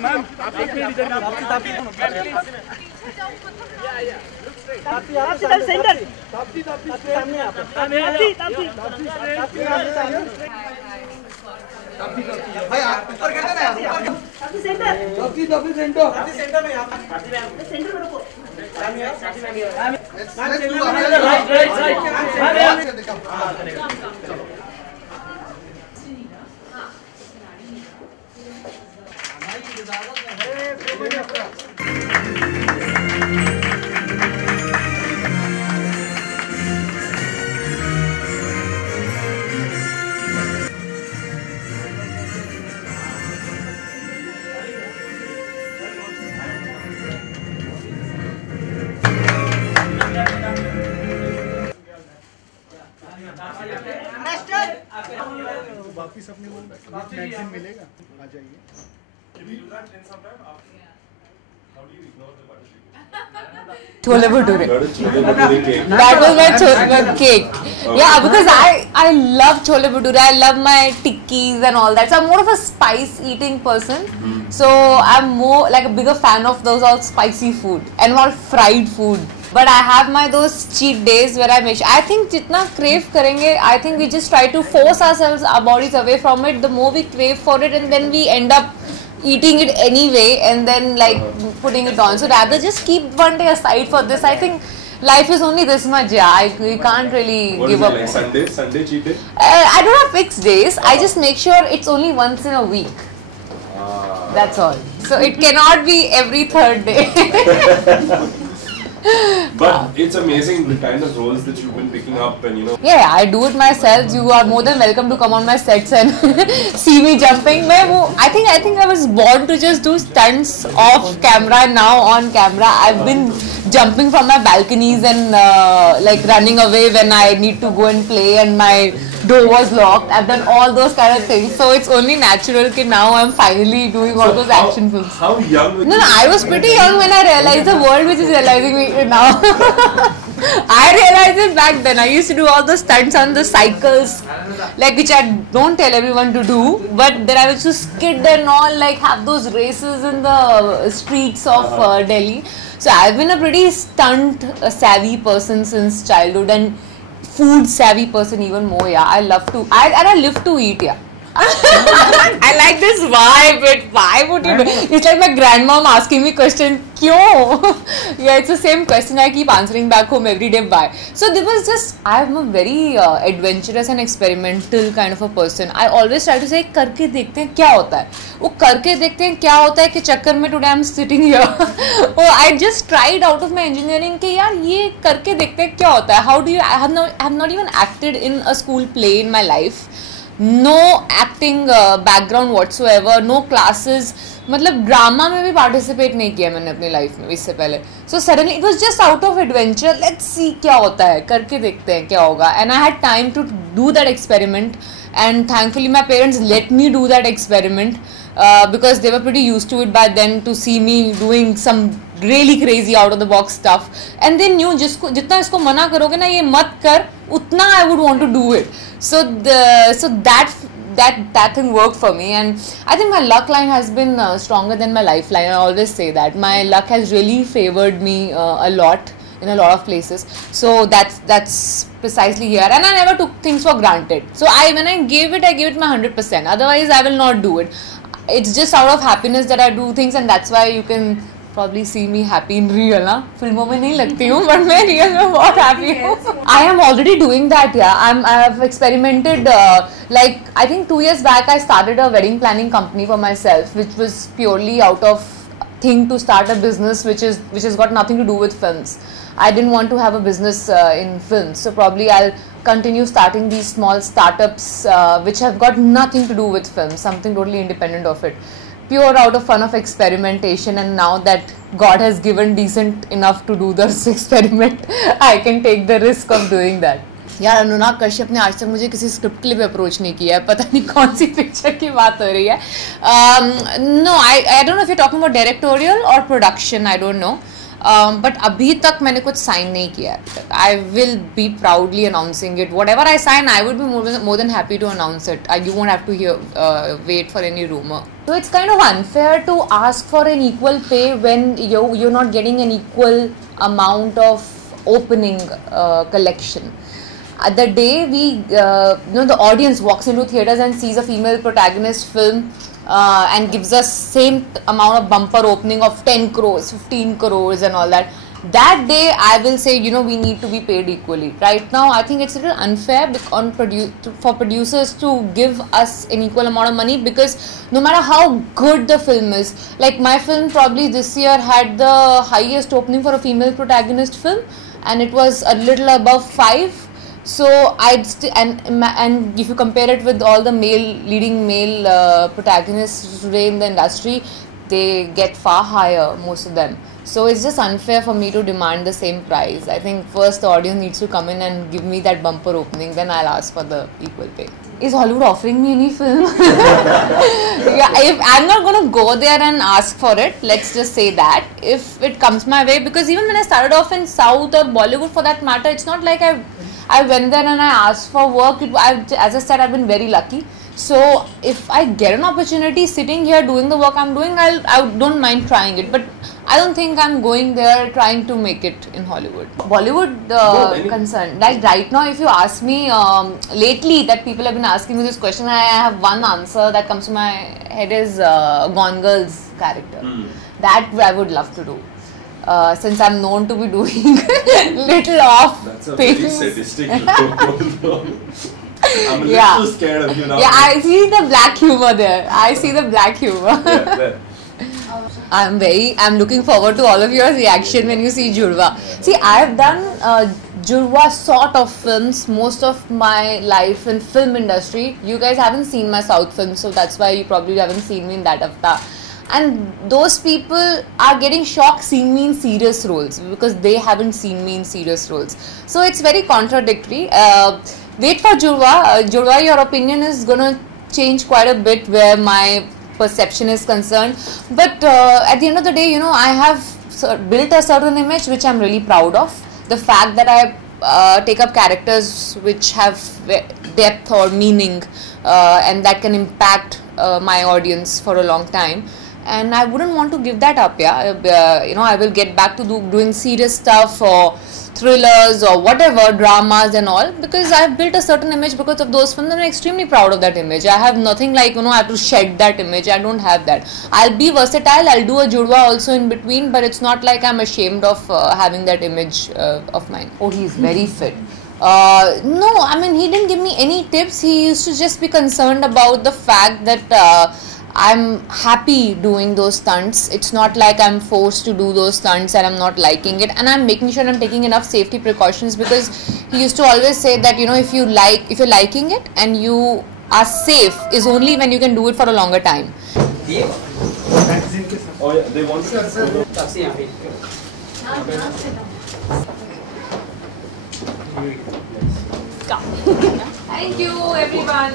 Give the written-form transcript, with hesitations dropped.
Ma'am आप एक minute इधर ताप्ती सेंटर ताप्ती सामने आप भाई आप ऊपर कर देना यार ताप्ती सेंटर में यहां सेंटर में रुको वापिस अपने वो मैगजीन मिलेगा आ जाइए Chole bhature. That was my chole cake. Yeah, because I love chole bhature. I love my tikkis and all that. So I'm more of a spice eating person. So I'm more like a bigger fan of those all spicy food and more fried food. But I have my those cheat days where I make. I think jitna crave karenge, I think we just try to force ourselves, our bodies away from it. The more we crave for it, and then we end up eating it anyway, and then like putting it on. So rather just keep one day aside for this. I think life is only this much. Yeah, we can't really give up. Like Sunday cheat day? I don't have fixed days. I just make sure it's only once in a week. That's all. So it cannot be every third day. But it's amazing the kind of roles that you've been picking up, and you know. Yeah, I do it myself. You are more than welcome to come on my sets and see me jumping. I think I was born to just do stunts off camera and now on camera. I've been jumping from my balconies and like running away when I need to go and play and my door was locked. I've done all those kind of things. So it's only natural that now I'm finally doing all those action films. How young were you? No, I was pretty young when I realized the world which is realizing me now. I realized it back then. I used to do all the stunts on the cycles, like which I don't tell everyone to do. But then I was to skid and all, like have those races in the streets of Delhi. So I've been a pretty stunt savvy person since childhood, and food savvy person even more. Yeah, I love to. I live to eat. Yeah. I like this vibe, but why would you do? It's like my grandmom asking me question, "Kyo?" Yeah, it's the same question I keep answering back home every day. Why? So there was just, I'm a very adventurous and experimental kind of a person. I always try to say, करके देखते हैं क्या होता है. वो करके देखते हैं क्या होता है कि चक्कर में today I'm sitting here. Oh, I just tried out of my engineering कि यार ये करके देखते हैं क्या होता है. How do you? I have not even acted in a school play in my life. No acting background whatsoever, no classes. मतलब ड्रामा में भी पार्टिसिपेट नहीं किया मैंने अपनी लाइफ में इससे पहले. So suddenly it was just out of adventure. Let's see क्या होता है, करके देखते हैं क्या होगा. And I had time to do that experiment, and thankfully my parents let me do that experiment because they were pretty used to it by then to see me doing some really crazy out of the box stuff, and they knew जिसको जितना इसको मना करोगे ना ये मत कर, उतना I would want to do it. So that thing worked for me, and I think my luck line has been stronger than my lifeline. I always say that my luck has really favored me a lot in a lot of places. So that's precisely here, and I never took things for granted. So when I gave it my 100%. Otherwise I will not do it. It's just out of happiness that I do things, and that's why you can probably see me happy in real. ना फिल्मों में नहीं लगती हूँ, but मैं real में बहुत happy हूँ. I am already doing that. Yeah, I have experimented. Like I think 2 years back I started a wedding planning company for myself, which was purely out of thing to start a business which has got nothing to do with films. I didn't want to have a business in films, so probably I'll continue starting these small startups which have got nothing to do with films, something totally independent of it, pure out of fun of experimentation. And now that God has given decent enough to do this experiment, I can take the risk of doing that. यार अनुराग कश्यप ने आज तक मुझे किसी script के लिए भी approach नहीं किया है, पता नहीं कौन सी पिक्चर की बात हो रही है. No, I don't know if you talking about directorial or production, I don't know. But अभी तक मैंने कुछ sign नहीं किया है. I will be proudly announcing it. Whatever I sign, I would be more than happy to announce it. You won't have to wait for any rumor. So it's kind of unfair to ask for an equal pay when you're not getting an equal amount of opening collection. The day the audience walks into theaters and sees a female protagonist film and gives us same amount of bumper opening of 10 crores, 15 crores and all that, that day I will say, we need to be paid equally. Right now I think it's a little unfair for producers to give us an equal amount of money, because no matter how good the film is, like my film probably this year had the highest opening for a female protagonist film, and it was a little above 5. So and if you compare it with all the leading male protagonists today in the industry, they get far higher, most of them. So it's just unfair for me to demand the same price. I think first the audience needs to come in and give me that bumper opening, then I'll ask for the equal pay. Is Hollywood offering me any film? Yeah, I'm not going to go there and ask for it, let's just say that, if it comes my way, because even when I started off in South or Bollywood for that matter, it's not like I went there and I asked for work. As I said, I've been very lucky. So if I get an opportunity sitting here doing the work I'm doing, I don't mind trying it. But I don't think I'm going there trying to make it in Hollywood. Bollywood concerned, like right now, if you ask me, lately that people have been asking me this question, I have one answer that comes to my head is Gone Girl's character. That I would love to do. Since I'm known to be doing little off That's a things. very sadistic role. I'm a little scared of you now. Yeah, I see the black humor there. I see the black humor. Yeah, I'm looking forward to all of your reaction when you see Judwaa. See, I have done Judwaa sort of films most of my life in film industry. You guys haven't seen my South films, so that's why you probably haven't seen me in that avatar. And those people are getting shocked seeing me in serious roles because they haven't seen me in serious roles. So it's very contradictory. Wait for Judwaa. Judwaa, your opinion is gonna change quite a bit where my perception is concerned. But at the end of the day, I have built a certain image which I'm really proud of. The fact that I take up characters which have depth or meaning and that can impact my audience for a long time. And I wouldn't want to give that up, I will get back to doing serious stuff or thrillers or whatever, dramas and all, because I've built a certain image because of those films and I'm extremely proud of that image. I have nothing like, I have to shed that image. I don't have that. I'll be versatile. I'll do a Judwaa also in between, but it's not like I'm ashamed of having that image of mine. Oh, he's very fit. No, I mean, he didn't give me any tips. He used to just be concerned about the fact that I'm happy doing those stunts. It's not like I'm forced to do those stunts and I'm not liking it, and I'm making sure I'm taking enough safety precautions, because he used to always say that if you're liking it and you are safe is only when you can do it for a longer time. Oh yeah, they want to. Thank you everyone.